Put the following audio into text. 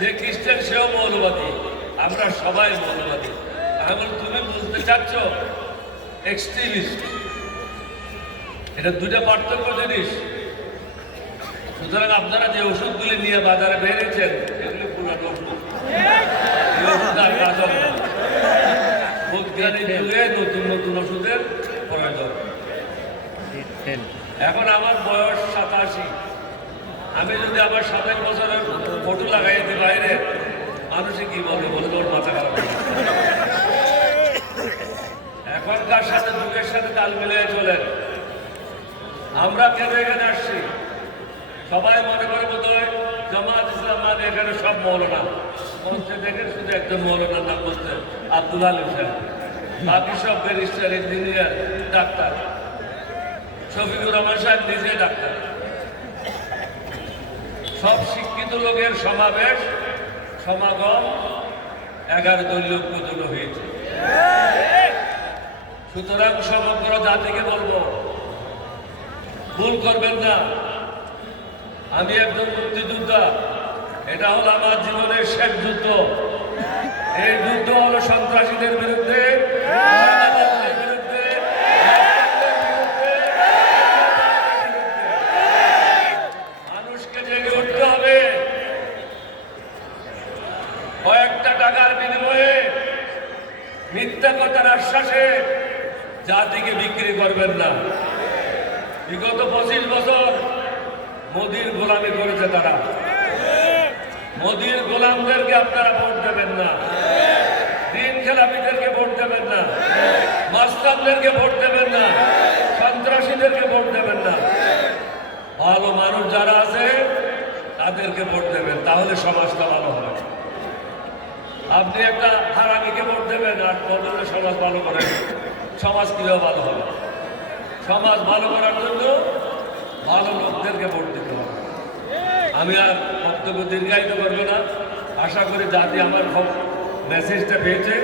যে খ্রিস্টান সেও মৌলবাদী, আমরা সবাই মৌলবাদী। এখন তুমি বুঝতে চাচ্ছ এক্সট্রিমিস্ট, এটা দুটা পার্থক্য জিনিস। সুতরাং আপনারা যে ওষুধগুলি নিয়ে বাজারে বেরিয়েছেন এগুলি পুরানো ওষুধ, আর কাজ হবে না। বৈজ্ঞানিক যুগে নতুন নতুন ওষুধের প্রয়োজন। এখন আমার বয়স 87, আমি যদি আমার 27 বছরের ফটো লাগাই দিই বাইরে, মানুষে কি বলবে, বলে তোর মাথা খারাপ। এখনকার সাথে যুগের সাথে তাল মিলিয়ে চলেন। আমরা কেন এখানে আসছি? সবাই মনে করে বোধ হয় জামাত ইসলাম মানে এখানে সব মৌলানা। মঞ্চে দেখেন শুধু একজন মৌলানার নাম বলছে আব্দুল আলিম সাহেব, বাকি সব barrister, engineer, doctor. Shafiqur Rahman সাহেব নিজে ডাক্তার। সব শিক্ষিত লোকের সমাবেশ, সমাগম 11 দলীয় উপজন্য হয়েছে। সুতরাং সমগ্র জাতিকে বলবো, ভুল করবেন না। আমি একজন মুক্তিযোদ্ধা, এটা হলো আমার জীবনের শেষ যুদ্ধ। এই যুদ্ধ হলো সন্ত্রাসীদের বিরুদ্ধে, মানুষকে জেগে উঠতে হবে। কয়েকটা টাকার বিনিময়ে, মিথ্যা কথার আশ্বাসে জাতিকে বিক্রি করবেন না। বিগত 25 বছর মোদির গোলামি করেছে তারা। মোদির গোলামদেরকে আপনারা ভোট দেবেন না, দিন খেলাপিদেরকে ভোট দেবেন না, মাস্তানদেরকে ভোট দেবেন না, সন্ত্রাসীদেরকে ভোট দেবেন না। ভালো মানুষ যারা আছে তাদেরকে ভোট দেবেন, তাহলে সমাজটা ভালো হবে। আপনি একটা হারামিকে ভোট দেবেন আর বদলে সমাজ ভালো করেন, সমাজ কিভাবে ভালো হবে? সমাজ ভালো করার জন্য ভালো লোকদেরকে ভোট দিতে হবে। আমি আর বক্তব্য দীর্ঘায়িত করবো না। আশা করি জাতি আমার মেসেজটা পেয়েছে।